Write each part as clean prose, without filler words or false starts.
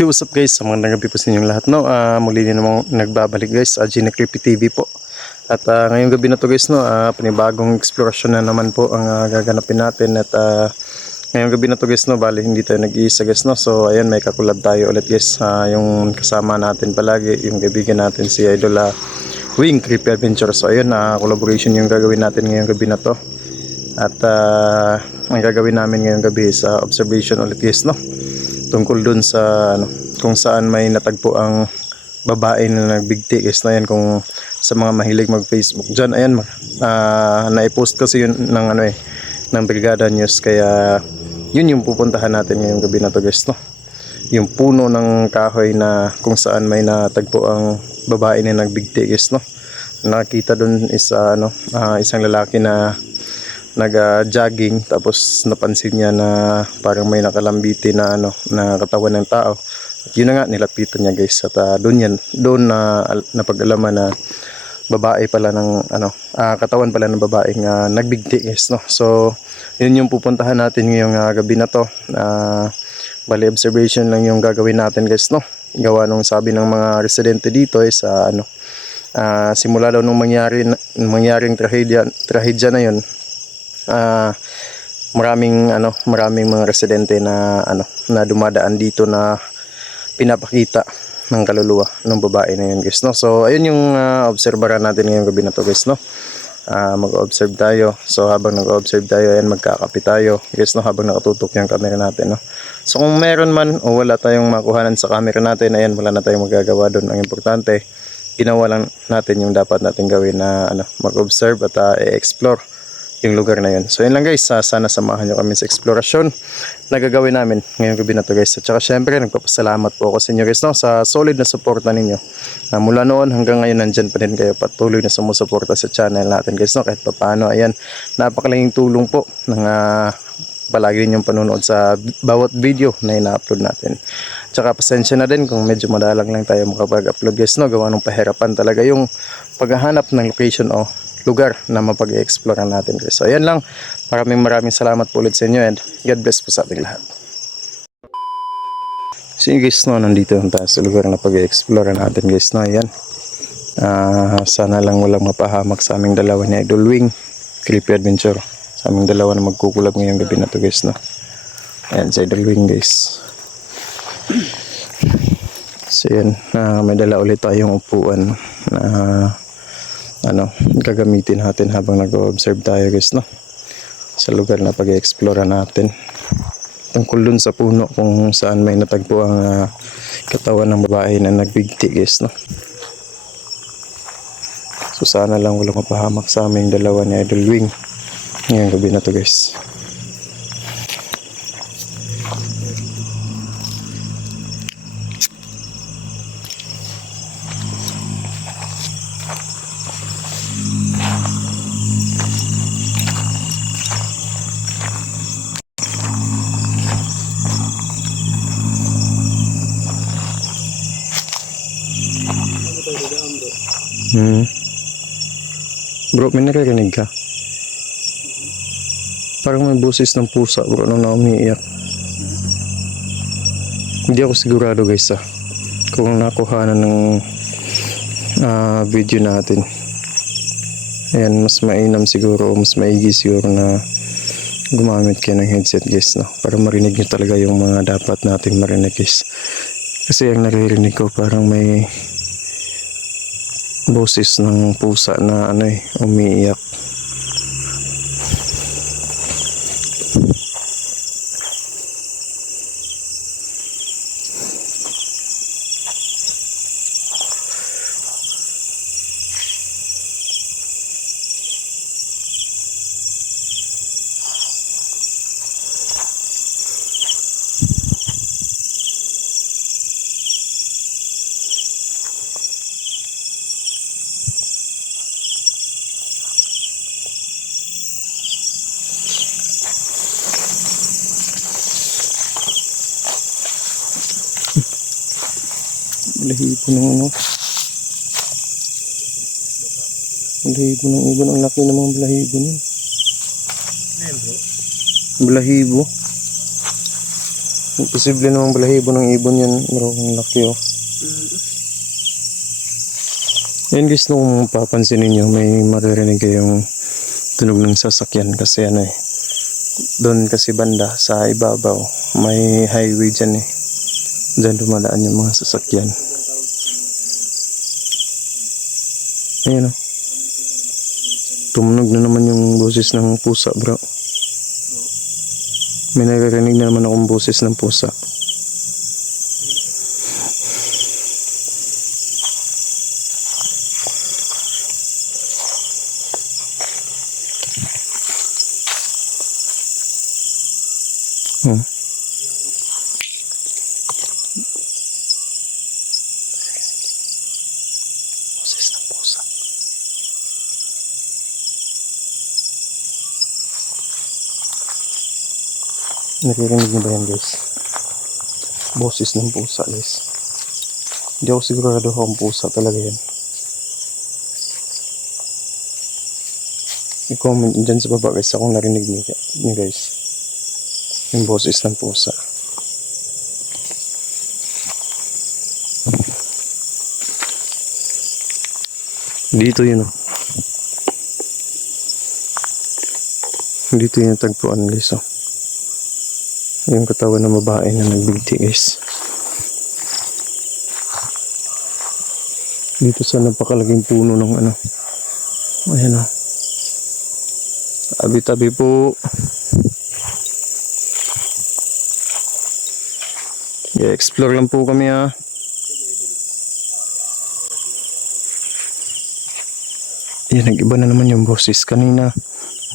Yo, what's up guys? Sa mga nagabi po sa inyong lahat, no? Muli din namang nagbabalik guys sa Gina Creepy TV po. At ngayong gabi na to guys, no? Panibagong eksplorasyon na naman po ang gaganapin natin. At ngayong gabi na to guys, no? Bali hindi tayo nag-iisa guys, no? So ayan, may kakulab tayo ulit guys. Yung kasama natin palagi, yung kaibigan natin si Idol Wing Creepy Adventure. So ayun, collaboration yung gagawin natin ngayong gabi na to. At ang gagawin namin ngayong gabi sa observation ulit guys, no? Tungkol dun sa kung saan may natagpo ang babae na nagbigti guys na yan, kung sa mga mahilig mag Facebook dyan, ayan, naipost kasi yun ng ng Brigada News, kaya yun yung pupuntahan natin ngayong gabi na to guys, no? Yung puno ng kahoy na kung saan may natagpo ang babae na nagbigti guys, no? Nakita dun is isang lalaki na nag-jogging, tapos napansin niya na parang may nakalambiti na na katawan ng tao. At yun na nga, nilapitan niya guys. At doon na napag-alaman na babae pala ng katawan pala ng babaeng nagbigti guys, no? So yun yung pupuntahan natin ngayong gabi na to. Bali observation lang yung gagawin natin guys, no? Gawa nung sabi ng mga residente dito is simula daw nung mangyaring trahedya na yun, maraming mga residente na na dumadaan dito na pinapakita ng kaluluwa ng babae na yun guys, no? So ayun yung obserbaran natin ngayong gabi na to guys, no? Mag-observe tayo. So habang nag-observe tayo, ayan, magkakape tayo guys, no? Habang nakatutok yung camera natin, no? So kung meron man o wala tayong makuhanan sa camera natin, ayan, wala na tayong magagawa doon. Ang importante, ginawa lang natin yung dapat natin gawin na mag-observe at i-explore yung lugar na yun. So yun lang guys, sana samahan nyo kami sa eksplorasyon na gagawin namin ngayong gabi na to guys. At saka syempre nagpapasalamat po ako sa inyo guys, no? Sa solid na suporta ninyo. Mula noon hanggang ngayon nandyan pa din kayo, patuloy na sumusuporta sa channel natin guys, no? Kahit pa paano, ayan, napakalaking tulong po ng palagi ninyong panunood sa bawat video na ina-upload natin. Tsaka pasensya na din kung medyo madalang lang tayo makapag-upload guys, no? Gawa ng pahirapan talaga yung paghahanap ng location o lugar na mapag-explore natin guys. So ayan lang, maraming salamat po ulit sa inyo, and God bless po sa ating lahat. So guys, no, nandito tayo sa lugar na pag-explore natin guys, no? Ayan, sana lang walang mapahamak sa aming dalawa ni Idol Wing Creepy Adventure, sa aming dalawa na magkukulab ngayong gabi na to guys, no? Ayan si Idol Wing guys. So yan, may dala ulit tayong upuan na gagamitin natin habang nag-observe tayo guys, no? Sa lugar na pag-explore natin tungkol dun sa puno kung saan may natagpo ang katawan ng babae na nagbigti guys, no? So sana lang walang mapahamak sa aming dalawa ni Idol Wing ngayong gabi na to guys. Bro, may naririnig ka? Parang may boses ng pusa bro nung umiiyak. Hindi ako sigurado guys kung nakuhanan ng video natin. Ayan, mas mainam siguro, mas maigi siguro na gumamit kayo ng headset guys, no? Para marinig nyo talaga yung mga dapat nating marinig guys. Kasi ang naririnig ko parang may boses ng pusa na umiiyak. Balahibo ng balahibo ng ibon. Ang laki ng mga balahibo niyan. Balahibo. Posible namang balahibo ng ibon yan. Bro, ang laki oh. Yan guys, no, kung papansin ninyo, may maririnig kayong tunog ng sasakyan kasi ano eh. Doon kasi banda sa ibabaw, may highway dyan eh. Dyan dumadaan yung mga sasakyan. Ayan oh. Tumunog na naman yung boses ng pusa, bro. May naririnig na naman akong boses ng pusa. Oh. Boses ng pusa. Naririnig niyo ba yan, guys? Boses ng pusa, guys. Hindi ako sigurado kung pusa talaga yan. I-comment dyan sa baba, guys, akong narinig niyo, guys. Yung boses ng pusa. Dito yun oh. Dito yung tagpuan, guys oh. Yung katawan ng babae na nagbigti, guys. Dito sa napakalaging puno ng ano. Ayan oh. Tabi-tabi po. I-explore lang po kami ah. Yan, nag-iba na naman yung boses. Kanina,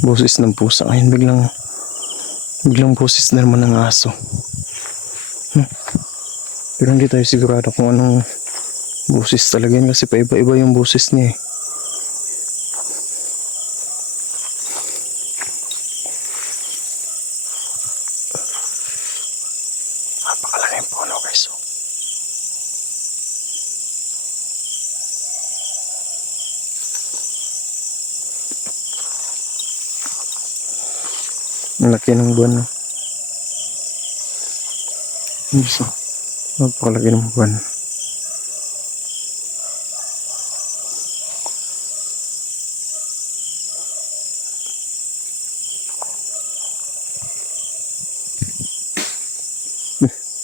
boses ng pusa. Ngayon, biglang boses na naman ng aso. Pero hindi tayo sigurado kung anong boses talaga yun kasi paiba-iba yung boses niya eh. Napakalaki yung puno, guys. Ang laki ng buwan, no? Napakalaki ng buwan.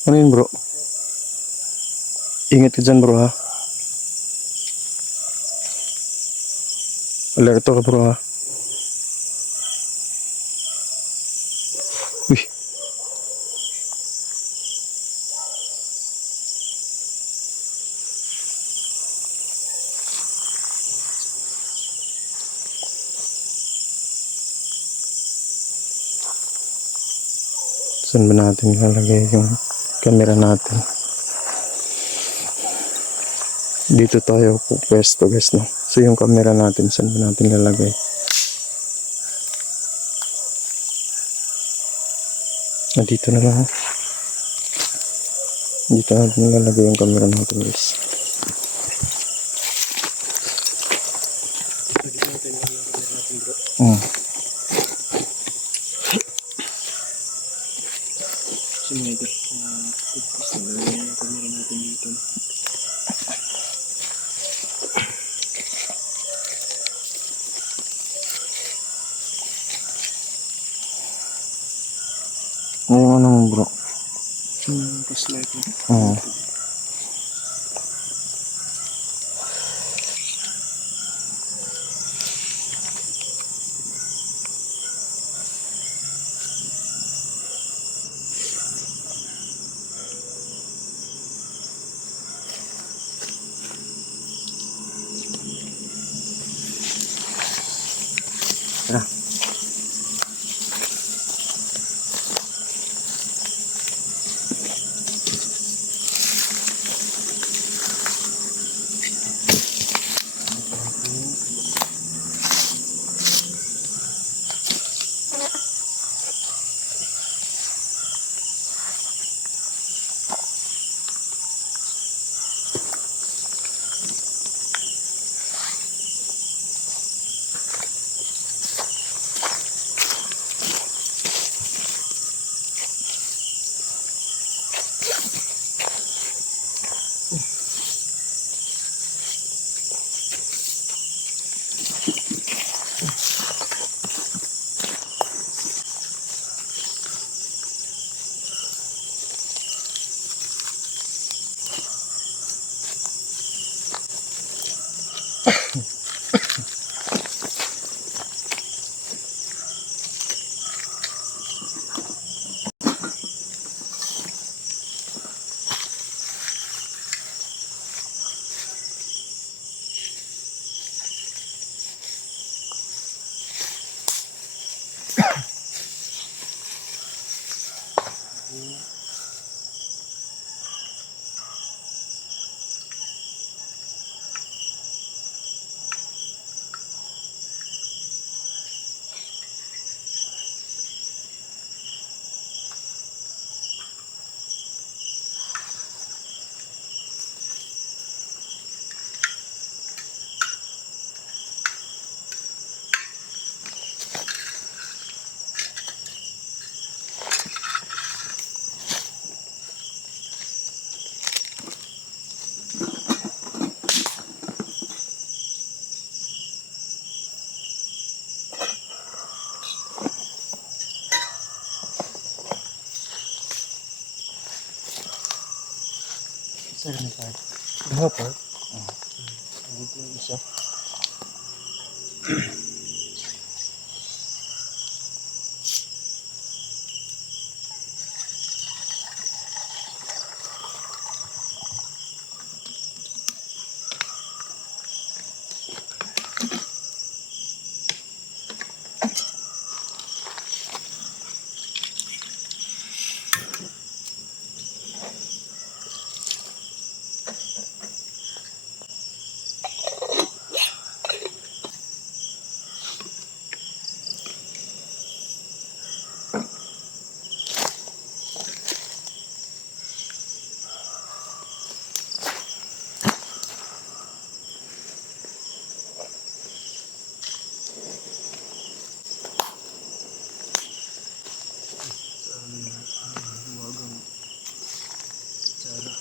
Ano yun, bro? Ingat ka dyan, bro, ha? Alerto ka, bro, ha? Uy. Saan ba natin ilalagay yung camera natin? Dito tayo pwesto, guys, no? So yung camera natin, saan ba natin ilalagay? Dito na lang, ha? Dito natin ilalagay yung camera natin, guys. Sumeda. Gusto na yung camera natin dito. Ngayon ano mo, bro? Paslight mo. Oo. Tara. Sir, may part. Ano pa? Dito yung isa. Huwagang tsara.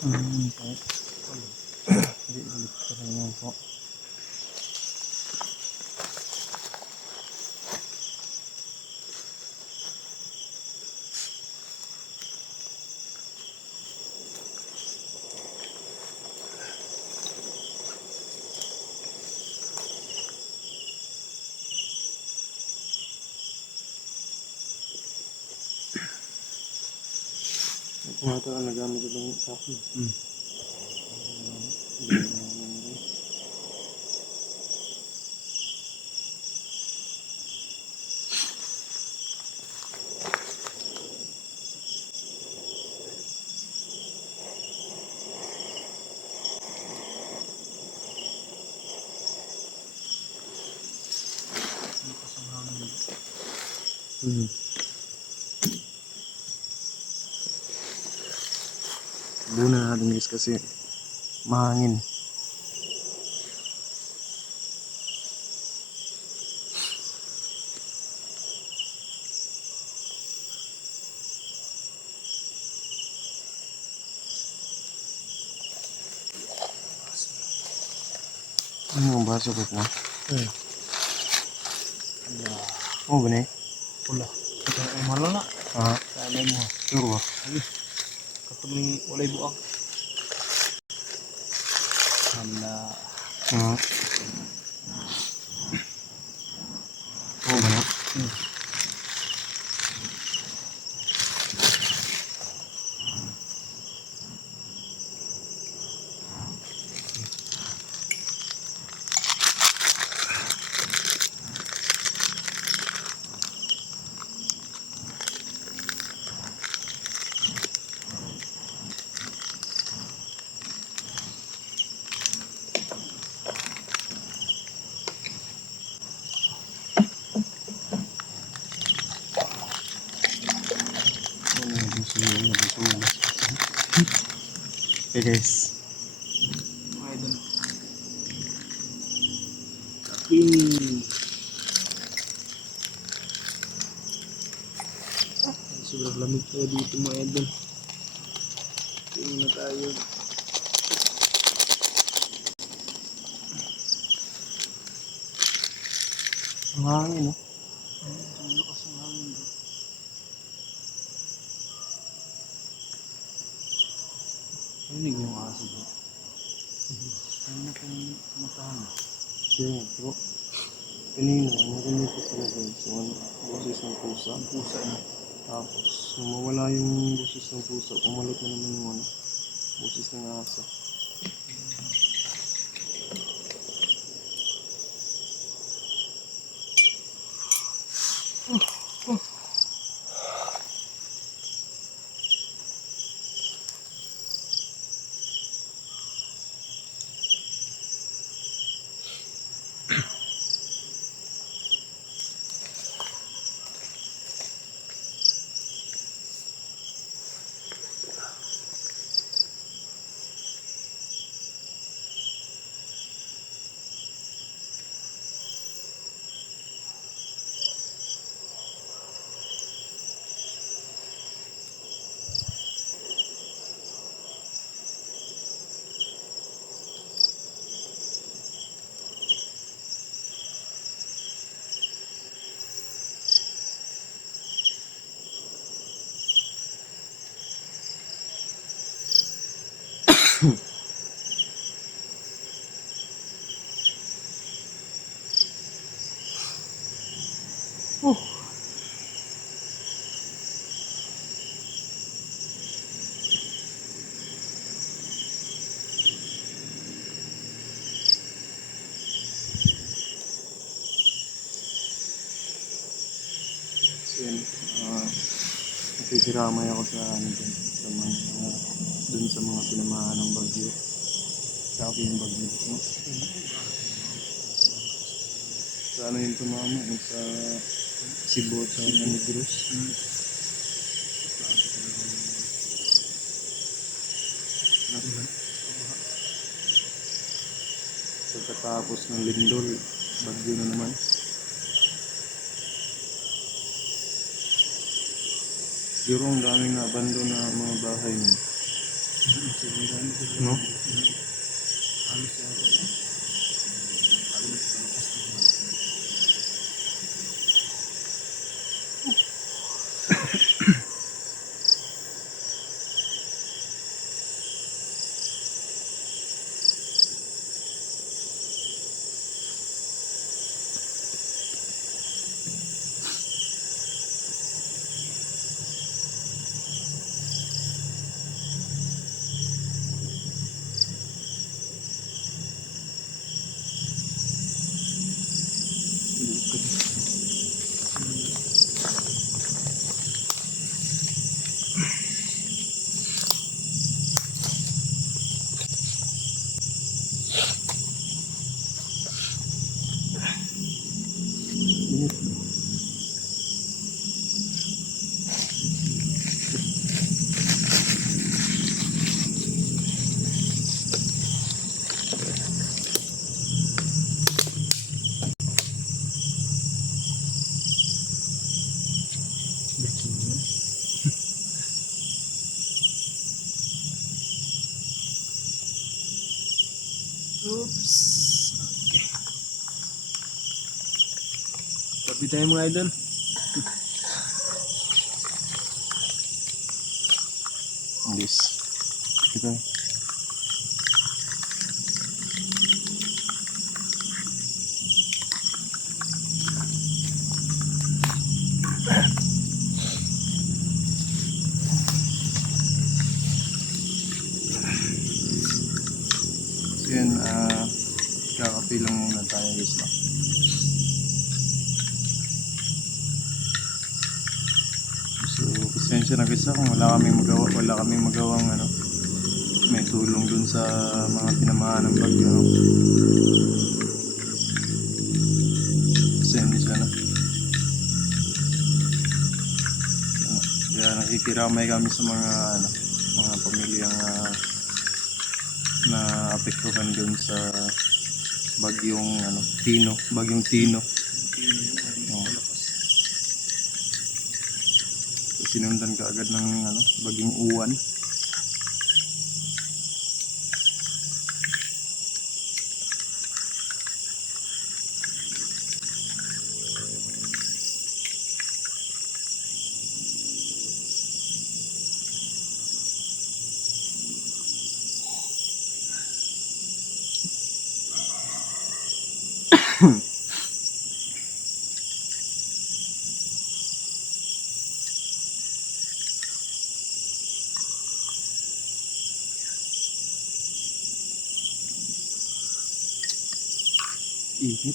Okay. Hindi ulit pa rin yun po. Ito ito ang nagamit ng kapo. Buna natin guys kasi mahangin. Ano yung baso ko na? Oo ba na eh? Pula. Ito ay malala. Ah, Kaya mo. sure ba? Katong walay buak. Hala. Ah. Oo ba na? Okay guys. Ay, doon. Hmm. Malamig tayo dito mga idol. Tingin na tayo. Ang hangin, no? Ang lakas ng hangin bro. Rinig yung aso bro. Ano na kung matahan? Yeah, bro. Kanina, narinig ko talaga yung boses ng pusa. Ang pusa na. Tapos, nung mawala yung boses ng pusa, pumalit na naman yung boses ng aso. So yun, nakikiramay ako sa dun sa mga pinamahan ng bagyo. Sabi yung bagyo, no? Sa ano yung tumama? Yung sa Cebu at sa Negros. Pagkatapos ng lindol, bagyo na naman. Siguro ang daming na-abandon na mga bahay mo. No? Halos yata. Halos sa lakas ng hangin. Oops. Okay. Tabi tayo mga idol. Yes. Ito. So yun, kakapi lang muna tayo guys, no? So, pasensya na guys kung wala kaming magawang ano, may tulong dun sa mga tinamaan ng bagyo, no? Pasensya na. Kaya nakikiramay kami sa mga pamilyang na apektuhan dun sa bagyong bagyong Tino. Malakas. sinundan ka agad ng baging uwan. Init.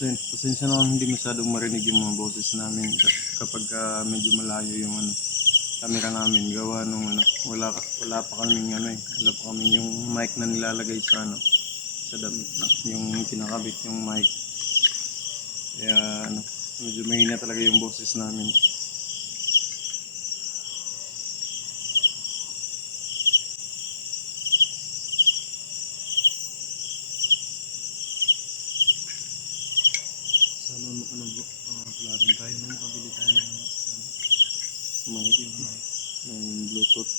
Pasensya na kung hindi masyadong marinig yung mga boses namin kapag medyo malayo yung camera namin gawa nung wala pa kaming wala pa kaming yung mic na nilalagay sa sa damit na yung kinakabit yung mic, kaya medyo mahina talaga yung boses namin. Sana pala rin tayo na makabili tayo ng mic, yung mic ng Bluetooth.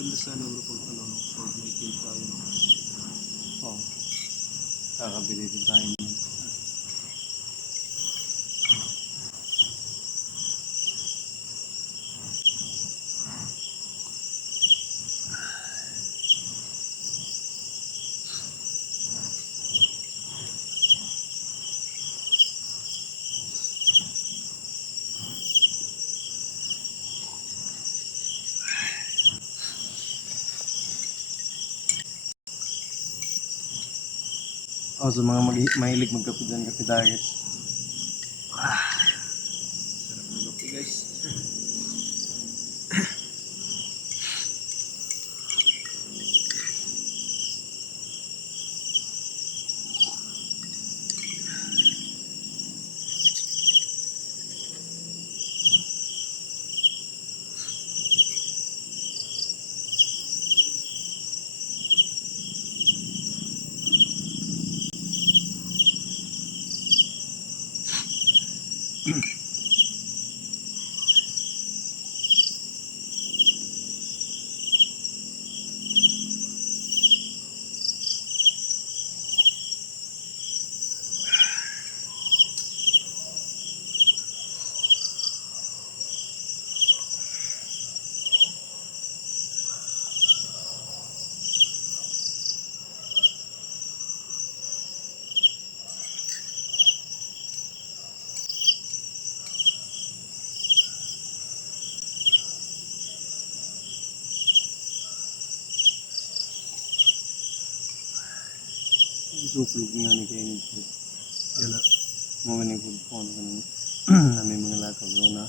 Ganda sana bro pag may kill tayo. Oh, kakabili din tayo nun. Sa mga mahilig magkape dyan, kape tayo guys. Sarap ng kape guys. Suplog nga ni kayo nito. Yan na. Mga nipod po na may mga lakaw na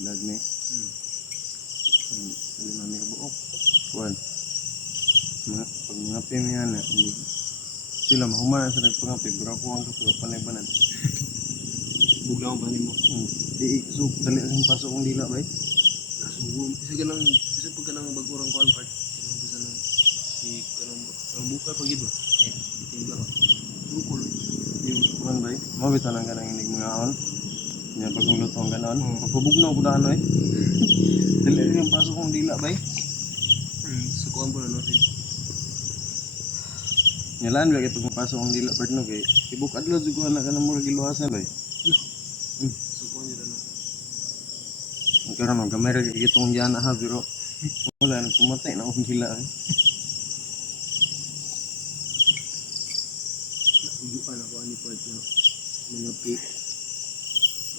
ilag ni. Salim namin ka buok. Kuwan. Pag mga pimi yan sila mahumana sa nagpangapi. Pero ako ang kape panay banan. buglaw pa nimo. So, dali ang pasok kong dila ba? So, isa pag kanang bagurang kuan part. Kanang bisa nang si kanang buka pag ito. Tingla ka. Bukol. Yung Man ba? Mabita lang ka nang inig mga on. Nya bagong luto ang ganon. Oo. Pagpabugnaw ko daan eh. Dali ang pasok kong dila ba? sa kuan po na natin. Nyalaan ba kaya pagpasok kong dila part no kay ibuk adlaw jud ko na kanang murag iluwasan ba? Sa kuan yun ano. Ang karon no gamay ra kay itong yana ha pero wala na pumatay na akong dila eh. Ujuan ako ani part na mga pi.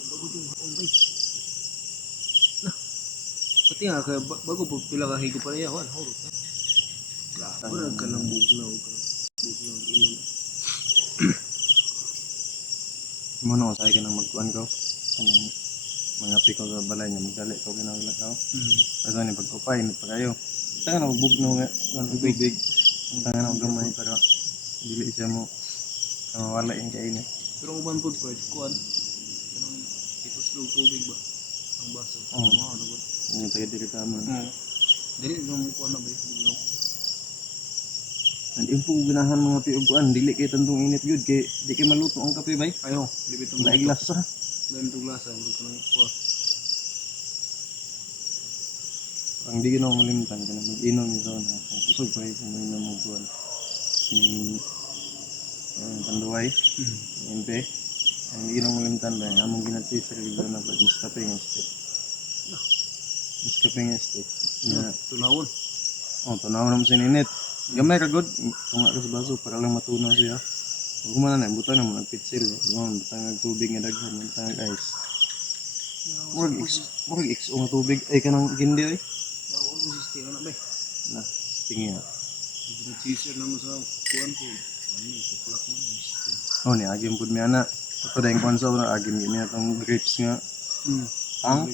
Bago yung haon bay. Pati nga kaya bago po pila ka higo pa niya kuan horot na. Wala ka lang buglaw ka. Buglaw inom. Mo no say ka nang magkuan ko. Kanang mga piko sa balay niya magdali ko ginawala ko. Asa ni pagkupay ni pa kayo. Saka na magbugnaw nga ng tubig. Ang tangan na gamay pero dili siya mo wala yung kainit. Pero ang uban po part kuan. Kanang ito slow tubig ba? Ang baso. Oo. Ano ba? Yung tayo dili tama. Dili yung kuan na ba buglaw. And yung po ganahan mga piuguan, dili kay tandong init yun, kay di kay maluto ang kape bay. Ayo, libit ang Laig lasa. Lain to glasa, bro kanang kuan. Ang di ginawa malimtan ka na mag-inom yung zona. Ang kusog pa rin kung inom mo kuan. Tanduay, impe. Ang di ginawa malimtan ba, among ginati sa rilo na ba, mas kape nga stick. Mas kape nga stick. Tunawon. Oh, tanaw naman sa ninit. Gamay ka good, tunga ka sa baso para lang matunaw siya. Pag kumana na, butang na mo nagpitsil. Butang ng tubig nga daghan, butang ng ice. Murag XO nga tubig. Ay, kanang gindi ay. Ako ko si na ba? Na, tingi ha. Nag-teaser naman sa kuan ko. Ano yung tuklak mo? Oh, ni agim pud mi ana. Ito dahil kung sa una, agim gini atong grapes nga. Ang?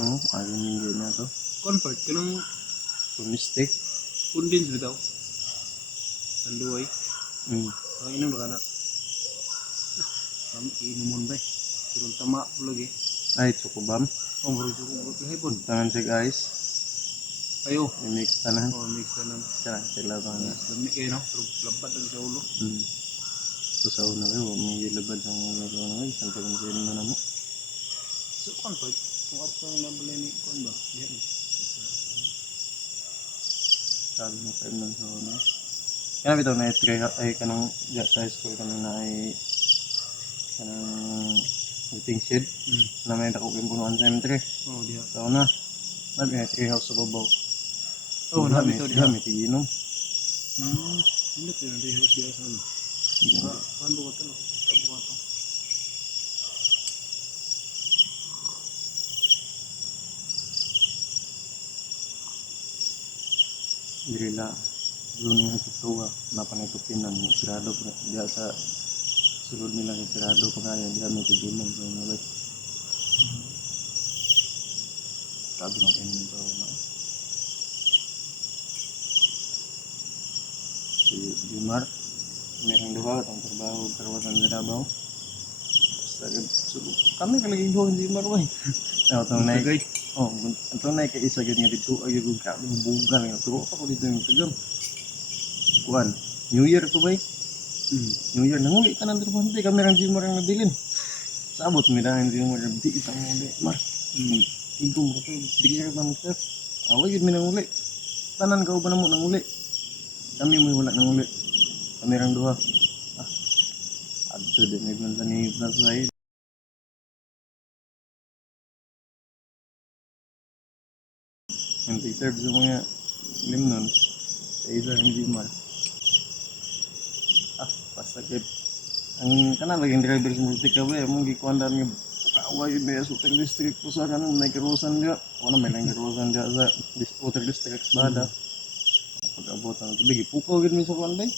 Oo, agim gini ato. Convert, kanang Tunistik. condense bitaw. Tanduay. Ang inom na ka na. Kami iinumon ba? Pero tama po lagi. Ay, tsukubam. Oh, bro, ito ko hipon. Tangan siya guys. Ayo. I-mix tanan. Oh, mix na lang. Siya, sila pa na. Lamig kayo, no? Pero labat lang sa ulo. So sa una kayo, may gilabad sa mga laro na kayo. Isang pagkansin na mo. So, convert. Kung ato ang nabalay ni Kwan ba? Yan. Sabi mo kayo nun sa una. Kaya bitaw na i-try ay kanang sa high school kanang na ay kanang waiting shed na may dako kayong punuan sa M3. Oh, diha. Sa una, nabi na i-try house sa babaw. Oh, nabi ito diha. May tiginom. Hindi ko yung diha diha sa ano. Paano ko ito? Tabo ko ito. Dirila. Doon yung tutuwa. Napanitupinan. Sirado pa. Diya sa sulod nila kay sirado pa kaya. Diya may tiginom. So, nalay. Sabi ng kainin sa una. Si Jumar. Merong duha. Ang trabaho. Karawatan sa Davao. Basta so, kami kalaging duha si Jumar ba eh. Itong na oh, ito na kay isa gid nga dito ay gud ka bugal nga tuwa pa ko dito yung tagam. Kuan, New Year to bay. New Year nanguli ka nang trabante kami rang Jumar ang nabilin. Sabot mi dahil Jumar di itang muli mar. Igo mo to di ka man sir. Away gid mi nanguli. Tanan ka ba namo nanguli? Kami mo wala nanguli. Kami rang duha. Adto din may sa ni Nasay. Yung serve sa mga limnon sa isa ng Jimar. Pasakit. Ang kanang laging driver sa multika ba, mong gikuandan nga kaaway yun may super district po sa kanang may karusan dia. Ano may lang karusan dia sa water district Bada. Pag-abot ang tubig, ipukaw yun may sa kanday.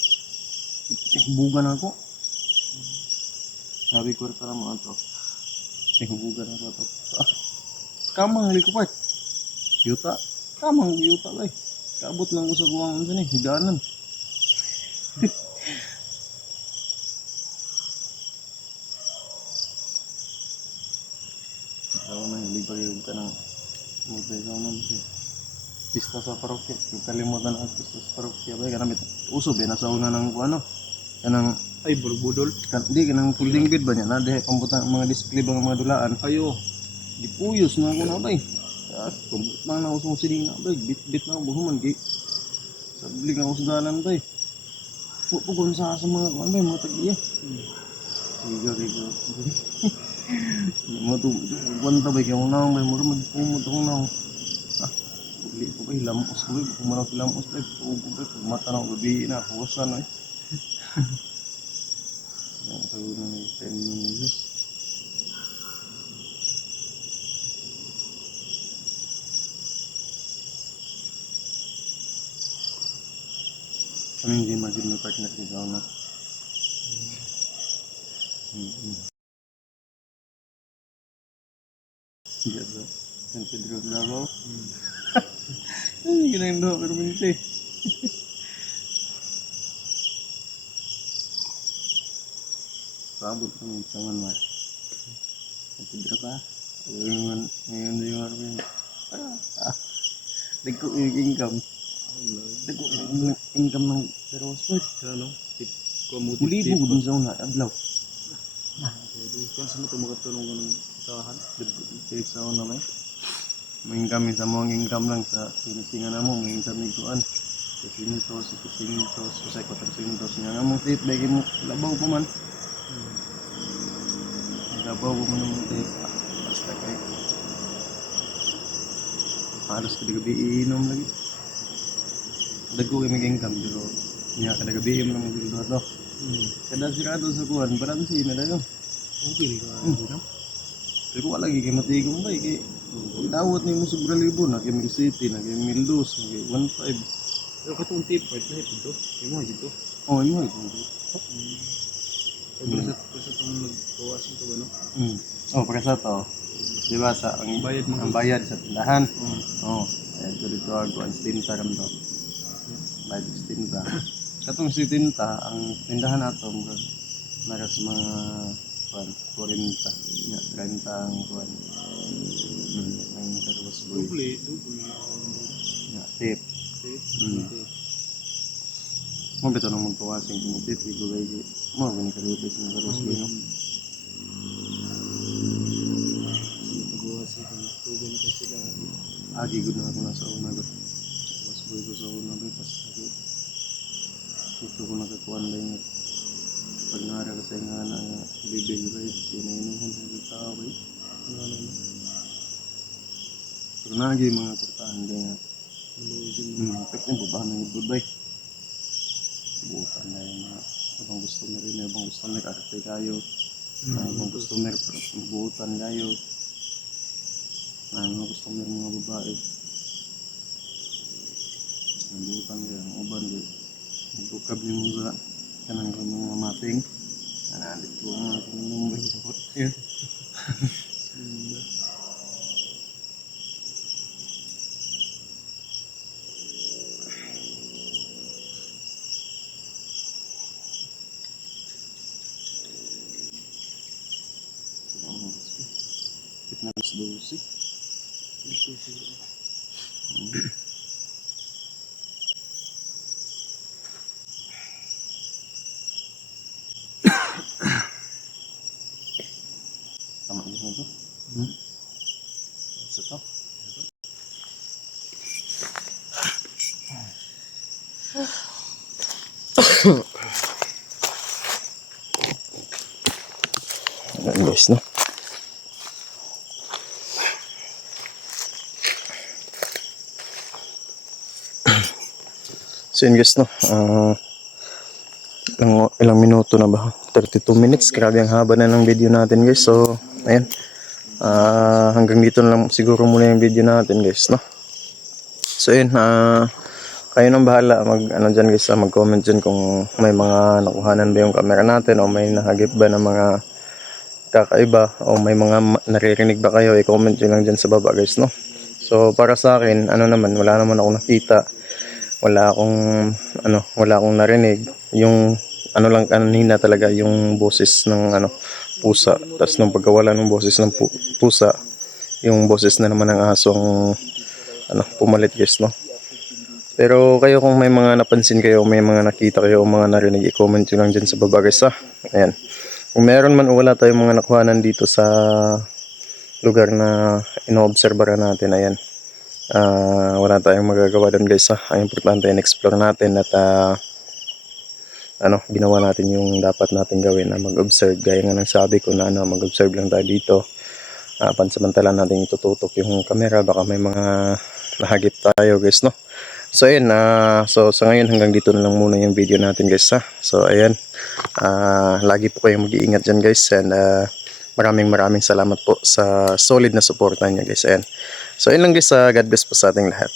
Ihubugan ako. Sabi ko rin mo ito. Ihubugan ako ito. Kamang likupart. Yuta. Kamang yuta lang. Kaabot lang ko sa buwangan dyan eh. Higanan. Ako na hindi pa yung ka ng mutay sa unang pista sa parokya. Yung kalimutan ang pista sa parokya. Ba, kanamit. Uso, nasa una ng ano. Kanang, Ay, bulbudol. hindi, kanang folding bed ba niya? Nade, pambutan mga display ba ng mga dulaan. Ayo. Gipuyos na ako na ba eh. Tumbot na ako sa siling na ba eh. Bit na ako buhuman kay. Sabli nga ako sa dalan ba eh. Pupugon sa mga kuwan ba eh, mga tag-iya. Sigo. Mga kuwanta ba eh, kaya akong naong ba eh. Mura magpumot akong naong. Uli ko ba eh, lamos ko ba eh. Kung marang lamos ba eh, pugo ba eh. Pag mata na ako gabi na, puwasan eh. Yan, sa unang 10 minutes. Kami hindi maging may partner ni Gauna. Iya bro. San Pedro Davao. Ay, ginayin doon pero minti. Sabot kami sa man. San Pedro ka? Ngayon di mo rin. Dagko yung income. Dagko yung income ng pero sport. Ano? Tip. Kumuti Muli tip. mo dun sa una, adlaw. Kan sa mo makatulong ka ng tahan. Dagko sa una may. May income sa mga income lang sa sinisingan na mo. May income nituan. Kusintos, kusay 400 nga mong tip. Bagay mo, labaw pa man. Labaw pa man ng tip. Basta kayo. Halos kada gabi iinom lagi. Dagko kayo mag-income pero niya kada gabi iinom lang mag-income to. Kada sirado sa kuwan, parang sina na yun. Okay ka. Pero wala lagi kayo matigong ba eh. Kaya inawat niyo mo sobra libo na kay Mil City, na kay Mil Dos, na kay 1.5. Pero katong tip part na ito. Imo dito. Oh, yun ito. Kasi itong nagkawas ito ba no? Oh, para sa to. Di ba sa ang Bayad mo. ang bayad sa tindahan? Oh, bayad ko dito ang tinta ram to. Bayad sa tinta. Katong si tinta, ang tindahan nato naras mga 40 ya 30 ang kuan. Ang karwas boy. Double. Ya, tip. Mo beto nang magpawasing kung tip igo kay mo gani kalipis ng karwas boy no. Nagawas ito. Tugan ka sila. Agi gud na ako nasa una gud. Karwas boy ko sa una gud pas ako. Ito ko nakakuan lang pag nara ka sa nga na bibil rate kinainuhon sa tao ba pero nagi mga kurtahan din nga pwede yung bubahan ng ibubay buutan na yung mga abang customer rin abang customer kakatay kayo abang customer buutan kayo mga customer mga babae ang buutan kayo ang uban bukab niyo mo sa kanang mga mating nanandit ko ang mga Mumbai yun na alas 12 tama yun ito sa to ayan guys no so yun guys no ilang minuto na ba 32 minutes grabe ang haba na ng video natin guys so ayan hanggang dito na lang siguro muna yung video natin guys no so yun kayo nang bahala mag ano dyan guys mag comment dyan kung may mga nakuhanan ba yung camera natin o may nahagip ba ng mga kakaiba o may mga naririnig ba kayo i-comment nyo lang dyan sa baba guys no so para sa akin ano naman wala naman akong nakita wala akong narinig yung ano lang kanina talaga yung boses ng pusa tapos nung pagkawala ng boses ng pusa yung boses na naman ng asong pumalit guys, no. Pero kayo kung may mga napansin kayo, may mga nakita kayo o mga narinig, i-comment nyo lang dyan sa baba guys ha. Ayan. Kung meron man o wala tayong mga nakuhanan dito sa lugar na inoobserbahan natin, ayan. Wala tayong magagawa doon guys ha. Ang importante in-explore natin at ginawa natin yung dapat natin gawin na mag-observe. Gaya nga ng sabi ko na mag-observe lang tayo dito. Pansamantala natin itututok yung camera, baka may mga nahagip tayo guys, no. So ayan, so sa ngayon hanggang dito na lang muna yung video natin guys ha. So ayan, lagi po kayong mag-iingat dyan guys, and maraming salamat po sa solid na suporta niyo guys. Ayan. So ayun lang guys, God bless po sa ating lahat.